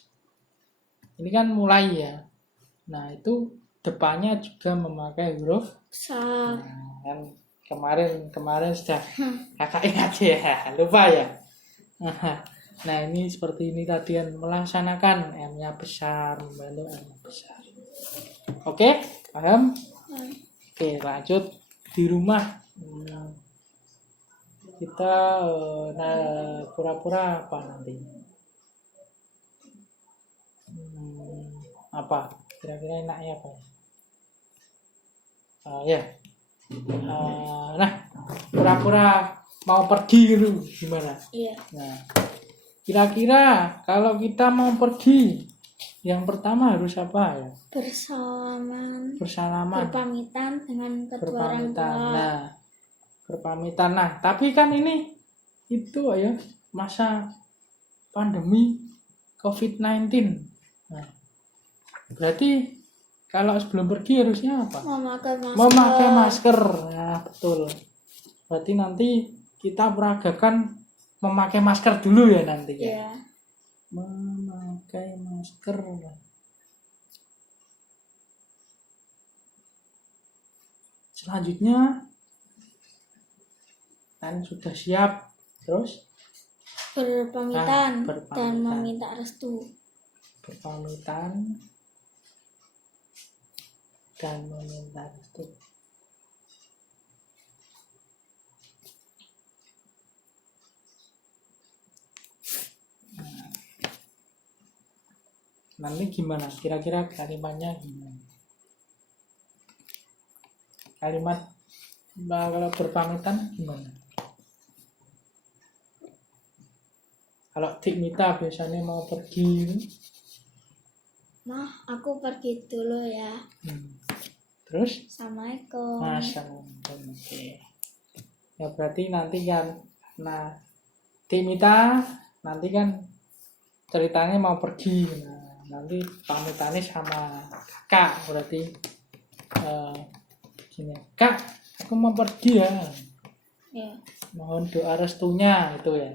ini kan mulai ya, nah itu depannya juga memakai huruf besar. Nah, kan kemarin sudah kakak ingat ya, lupa ya. Nah, ini seperti ini latihan melaksanakan M-nya besar, membantu M-nya besar. Oke, paham? Oke, lanjut di rumah. Kita pura-pura apa nanti? Apa? Kira-kira enaknya apa? Ya. Nah, pura-pura mau pergi gitu, gimana? Iya. Nah, kira-kira kalau kita mau pergi, yang pertama harus apa ya? Bersalaman. Berpamitan dengan kedua orang tua. Nah, berpamitan. Nah, tapi kan ini itu ya masa pandemi COVID-19. Nah, berarti kalau sebelum pergi harusnya apa? Memakai masker. Nah, betul. Berarti nanti kita peragakan memakai masker dulu ya nanti ya. Iya. Memakai masker. Selanjutnya kan sudah siap. Terus Berpamitan dan berpamitan. meminta restu. Berpamitan dan meminta restu. Nanti gimana? Kira-kira kalimatnya gimana? Kalimat kalau berpamitan gimana? Kalau Dik Mita biasanya mau pergi, Mah, aku pergi dulu ya. terus? Assalamualaikum. Masyaallah. Oke. Ya berarti nanti kan, nah Dik Mita nanti kan ceritanya mau pergi, nah, nanti pamitannya sama kakak berarti gini, Kak, aku mau pergi ya. Ya. Mohon doa restunya itu ya,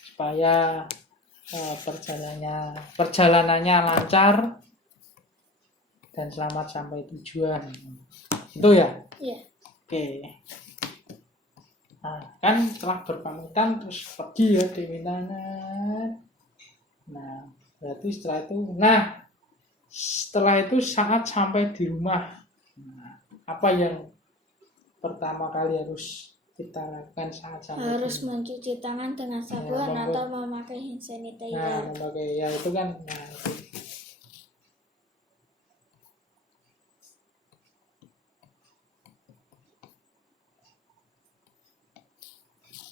supaya perjalanannya lancar dan selamat sampai tujuan. Itu ya. Iya. Oke. Nah, kan setelah berpamitan terus pergi ya diminanya. Nah, berarti setelah itu saat sampai di rumah, nah, apa yang pertama kali harus kita lakukan saat sampai Harus di rumah? mencuci tangan dengan sabun atau memakai hand sanitizer. Nah, memakai ya itu kan. Nah, itu.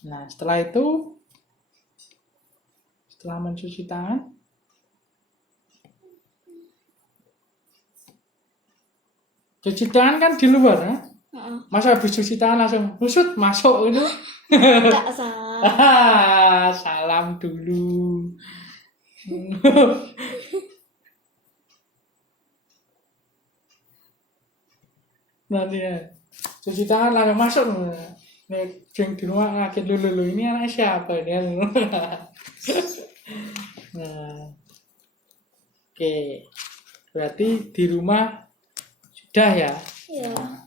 Nah, setelah mencuci tangan, cuci tangan kan di luar ya. Masa habis cuci tangan langsung busut masuk itu? Enggak salah. Salam dulu. Nanti ya, cuci tangan langsung masuk. Nih, yang di rumah ngaget dulu ini anak siapa ini? Nah, oke, berarti di rumah sudah ya. Iya.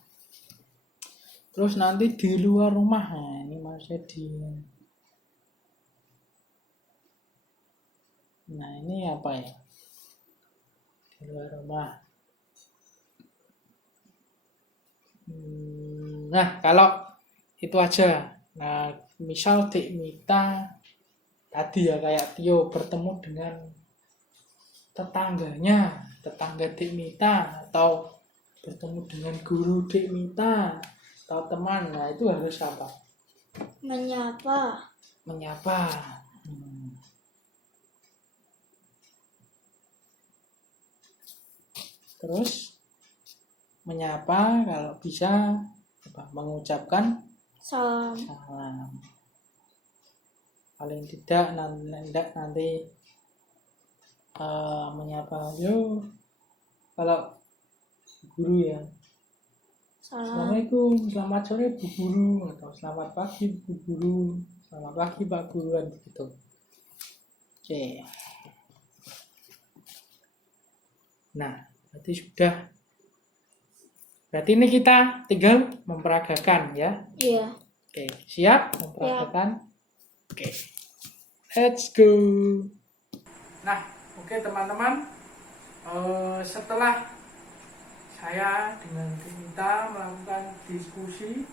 Terus nanti di luar rumah, nah, ini maksudnya nah ini apa ya? Di luar rumah. Nah, kalau itu aja. Nah, misal Dik Mita tadi ya kayak Tio bertemu dengan tetangga Dik Mita, atau bertemu dengan guru Dik Mita atau teman, nah itu harus apa? Menyapa. Terus menyapa kalau bisa mengucapkan Salam. Paling tidak nanti menyapa yo kalau guru ya. Salam. Assalamualaikum, selamat sore Bu Guru, atau selamat pagi Bu Guru, selamat pagi Pak Guru, kan begitu. Oke. Nah, berarti sudah. Berarti ini kita tinggal memperagakan ya. Iya. Oke, siap memperagakan? Oke. Let's go. Nah, oke teman-teman. Setelah saya dengan kita melakukan diskusi,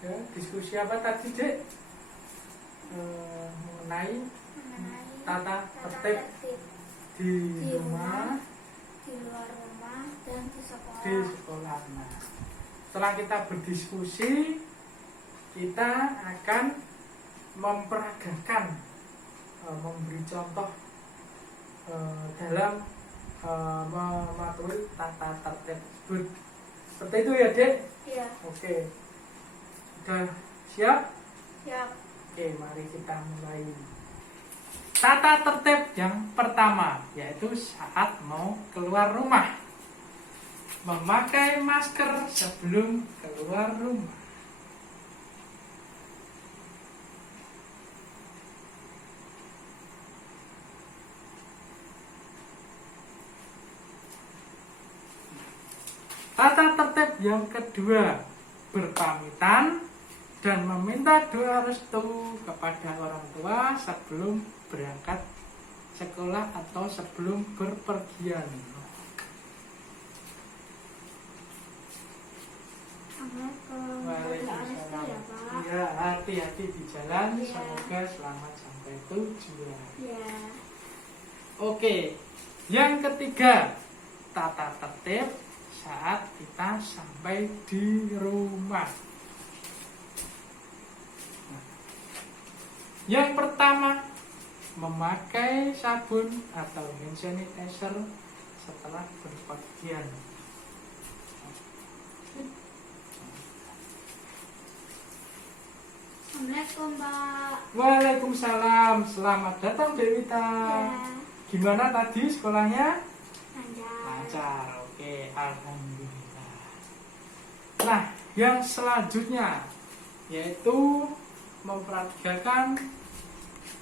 ya, diskusi apa tadi Dek? Mengenai tata tertib di rumah, di luar rumah, dan di sekolah. Di sekolah. Nah, setelah kita berdiskusi, kita akan memperagakan, memberi contoh dalam mematuhi tata tertib tersebut. Seperti itu ya Dek? Iya. Oke. Sudah siap? Siap. Oke, mari kita mulai. tata tertib yang pertama yaitu saat mau keluar rumah. Memakai masker sebelum keluar rumah. Tata tertib yang kedua, berpamitan dan meminta doa restu kepada orang tua sebelum berangkat sekolah atau sebelum berpergian. Assalamualaikum. Waalaikumsalam. Ya, Pak. Ya, hati-hati di jalan, Ya. semoga selamat sampai tujuan. Ya. Oke, yang ketiga, tata tertib saat kita sampai di rumah. Yang pertama, memakai sabun atau hand sanitizer setelah berpergian. Assalamualaikum, Pak. Waalaikumsalam, selamat datang Dewita. Ya. Gimana tadi sekolahnya? Lanjut. Lancar, oke, alhamdulillah. Nah, yang selanjutnya yaitu memperhatikan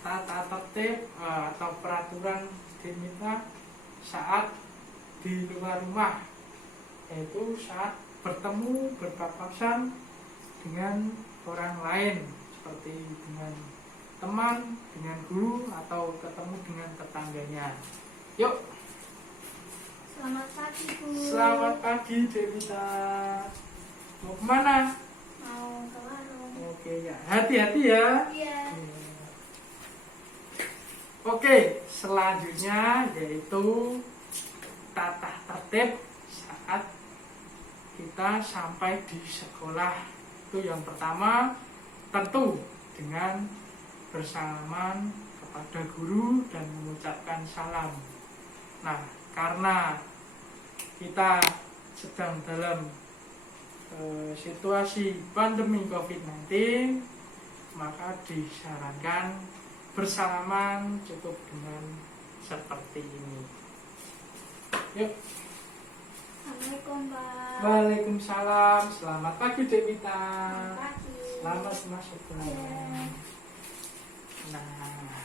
tata tertib atau peraturan Dewita saat di luar rumah, yaitu saat bertemu berpapasan dengan orang lain seperti dengan teman, dengan guru atau ketemu dengan tetangganya. Yuk, Selamat pagi, Bu. selamat pagi Dewita. Mau kemana? Mau ke warung. Oke ya, hati-hati ya. Iya. Oke, selanjutnya yaitu tata tertib saat kita sampai di sekolah. Itu yang pertama, tentu dengan bersalaman kepada guru dan mengucapkan salam. Nah, karena kita sedang dalam situasi pandemi COVID-19, maka disarankan bersalaman cukup dengan seperti ini. Yuk. Assalamualaikum, Pak. Waalaikumsalam, selamat pagi Dewita. Selamat pagi. Selamat masuk kelas. Ya. Nah,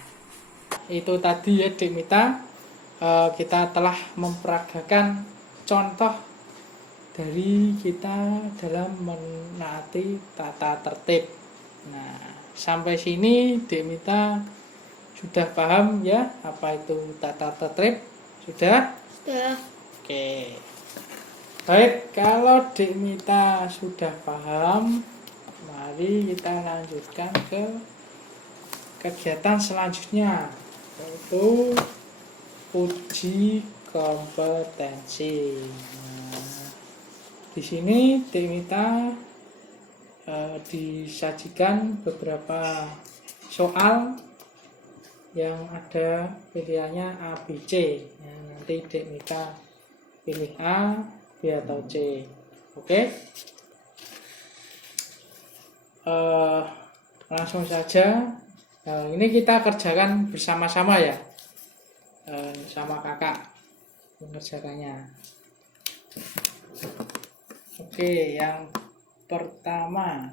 itu tadi ya Dewita, kita telah memperagakan contoh dari kita dalam menaati tata tertib. Nah, sampai sini Dewita sudah paham ya apa itu tata tertib? Sudah? Sudah. Oke. Baik, kalau Dewita sudah paham, mari kita lanjutkan ke kegiatan selanjutnya, yaitu uji kompetensi. Nah, di sini Dewita disajikan beberapa soal yang ada pilihannya A, B, C. Nah, nanti Dewita pilih A, B atau C. Oke? Langsung saja. Ini kita kerjakan bersama-sama ya, sama kakak mengerjakannya. Oke, yang pertama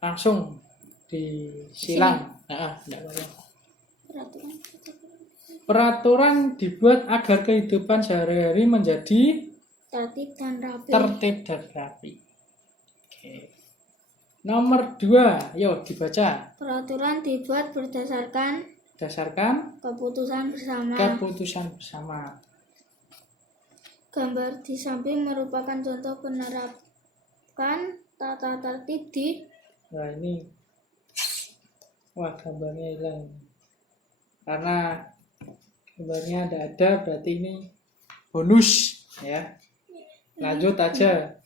langsung disilang. Peraturan dibuat agar kehidupan sehari-hari menjadi Tertib dan rapi. tertib dan rapi. Oke. Nomor 2, yuk dibaca. Peraturan dibuat berdasarkan keputusan bersama. Gambar di samping merupakan contoh penerapan tata tertib di. Nah ini, wah gambarnya hilang. Karena gambarnya ada, berarti ini bonus ya. Lanjut aja.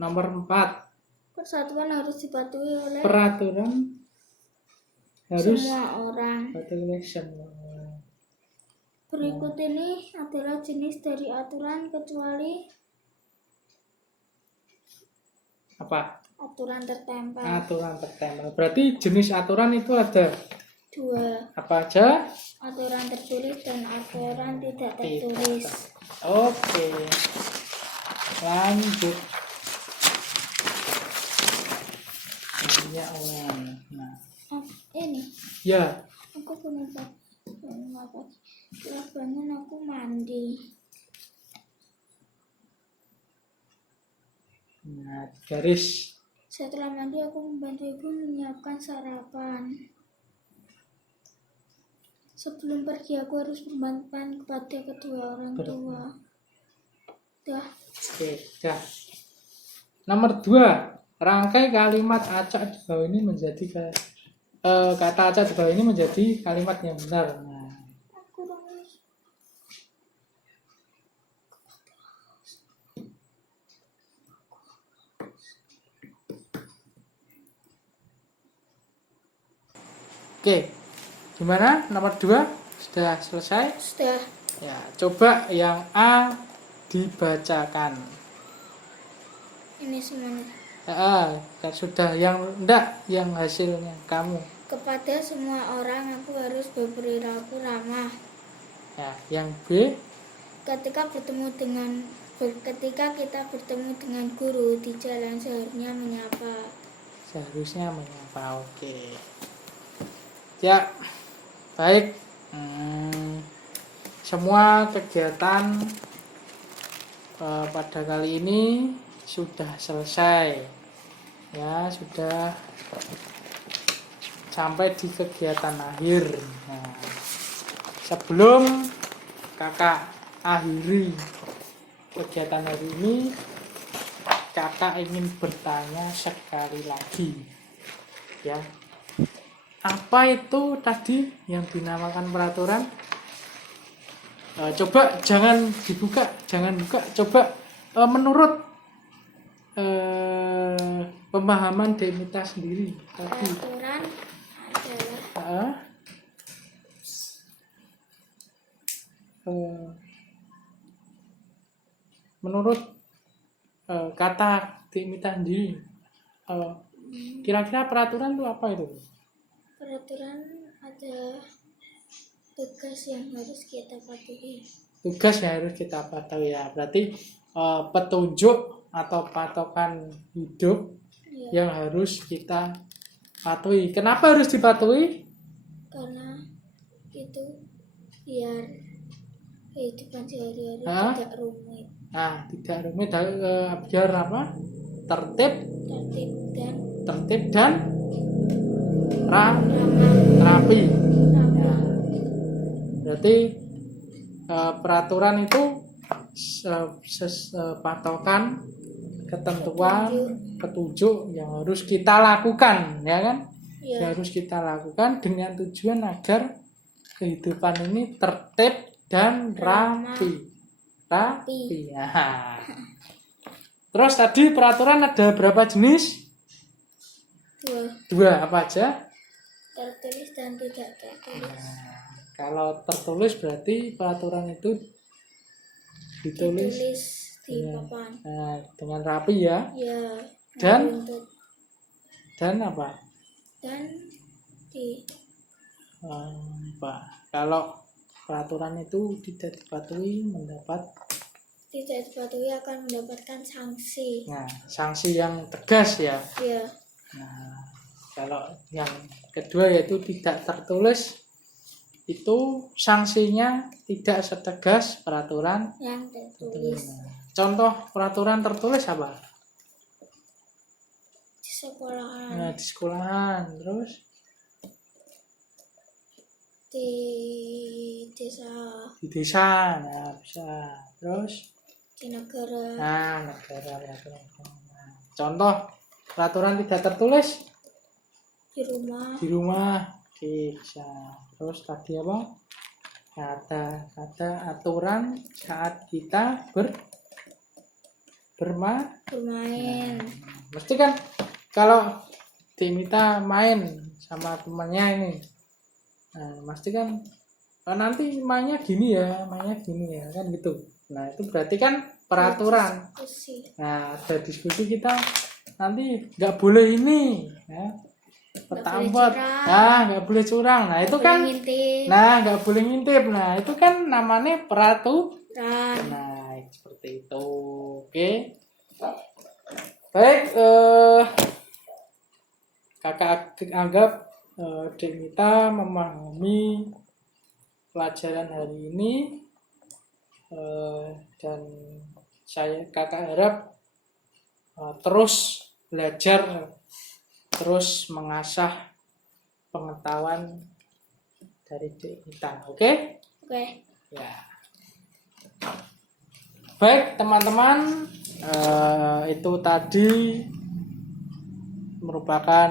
Nomor 4. Persatuan harus dipatuhi oleh Peraturan harus semua orang. dipatuhi oleh semua. Berikut ini adalah jenis dari aturan kecuali Apa? aturan tertempel. Aturan tertempel. Berarti jenis aturan itu ada 2. apa aja? Aturan tertulis dan aturan tidak tertulis. Oke. Lanjut. Intinya orang. Nah, Ini ya. aku punya apa? Setelah bangun aku mandi. Nah, garis. Setelah mandi aku membantu ibu menyiapkan sarapan. Sebelum pergi aku harus bermanfaat kepada kedua orang tua. Dah. Oke, dah. Nomor 2, rangkai kalimat acak di bawah ini menjadi kata acak di bawah ini menjadi kalimat yang benar. Nah, Aku rumus. oke. Gimana? Nomor 2 sudah selesai? Sudah. Ya, coba yang A dibacakan. Ini semuanya. Dan sudah yang enggak, yang hasilnya kamu. Kepada semua orang aku harus berperilaku ramah. Ya, yang B. Ketika kita bertemu dengan guru di jalan seharusnya menyapa. Oke. Ya, baik. Semua kegiatan pada kali ini sudah selesai. Ya, sudah sampai di kegiatan akhir. Nah, sebelum kakak akhiri kegiatan hari ini, kakak ingin bertanya sekali lagi. Ya. Apa itu tadi yang dinamakan peraturan? Coba jangan buka. Coba menurut pemahaman Demita sendiri tadi. Peraturan adalah menurut kata Demita sendiri, kira-kira peraturan itu apa itu? peraturan ada tugas yang harus kita patuhi. Tugas yang harus kita patuhi ya. Berarti petunjuk atau patokan hidup yang harus kita patuhi. Kenapa harus dipatuhi? Karena itu biar kehidupan sehari-hari tidak rumit. Nah, tidak rumit, biar apa? Tertib dan rapi. Ya. Berarti peraturan itu patokan, ketentuan, petunjuk yang harus kita lakukan, ya kan? Ya. Yang harus kita lakukan dengan tujuan agar kehidupan ini tertib dan rapi. Ya. Terus tadi peraturan ada berapa jenis? 2. Apa aja? Tertulis dan tidak tertulis. Nah, kalau tertulis berarti peraturan itu ditulis di papan. Dengan rapi ya. Ya. Dan apa? Dan di kalau peraturan itu tidak dipatuhi akan mendapatkan sanksi. Nah, sanksi yang tegas ya. Iya. Nah, kalau yang kedua yaitu tidak tertulis, itu sanksinya tidak setegas peraturan yang tertulis. Contoh peraturan tertulis apa? Di sekolahan. Nah, di sekolahan, terus di desa. Di desa, nah bisa. Terus di negara. Nah, negara ya. Contoh peraturan tidak tertulis di rumah. Di rumah. Oke, bisa. Terus tadi apa? Kata aturan saat kita bermain. Bermain. Mesti kan kalau Demita main sama temannya ini, nah, pasti kan nanti mainnya gini ya kan gitu. Nah, itu berarti kan peraturan. Diskusi. Nah, ada diskusi kita nanti nggak boleh ini ya. Pertambah, nggak boleh curang. Nah itu kan, nggak boleh ngintip. Nah itu kan namanya peraturan. Nah seperti itu. Oke. Baik, kakak anggap Dek Mita memahami pelajaran hari ini, dan kakak harap terus belajar, terus mengasah pengetahuan dari Dek Mita. Oke? Oke. Ya. Baik teman-teman, itu tadi merupakan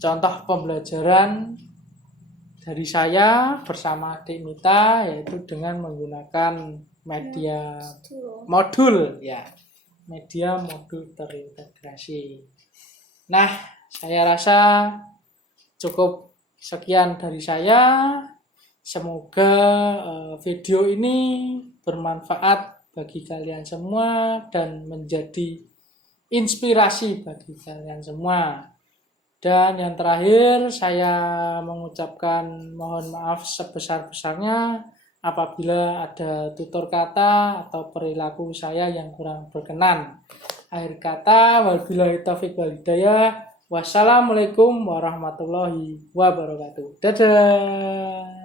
contoh pembelajaran dari saya bersama Dek Mita, yaitu dengan menggunakan media modul ya, media modul terintegrasi. Nah, saya rasa cukup sekian dari saya. Semoga video ini bermanfaat bagi kalian semua dan menjadi inspirasi bagi kalian semua. Dan yang terakhir, saya mengucapkan mohon maaf sebesar-besarnya apabila ada tutur kata atau perilaku saya yang kurang berkenan. Akhir kata, wabillahi taufiq wal hidayah. Wassalamualaikum warahmatullahi wabarakatuh. Dadah.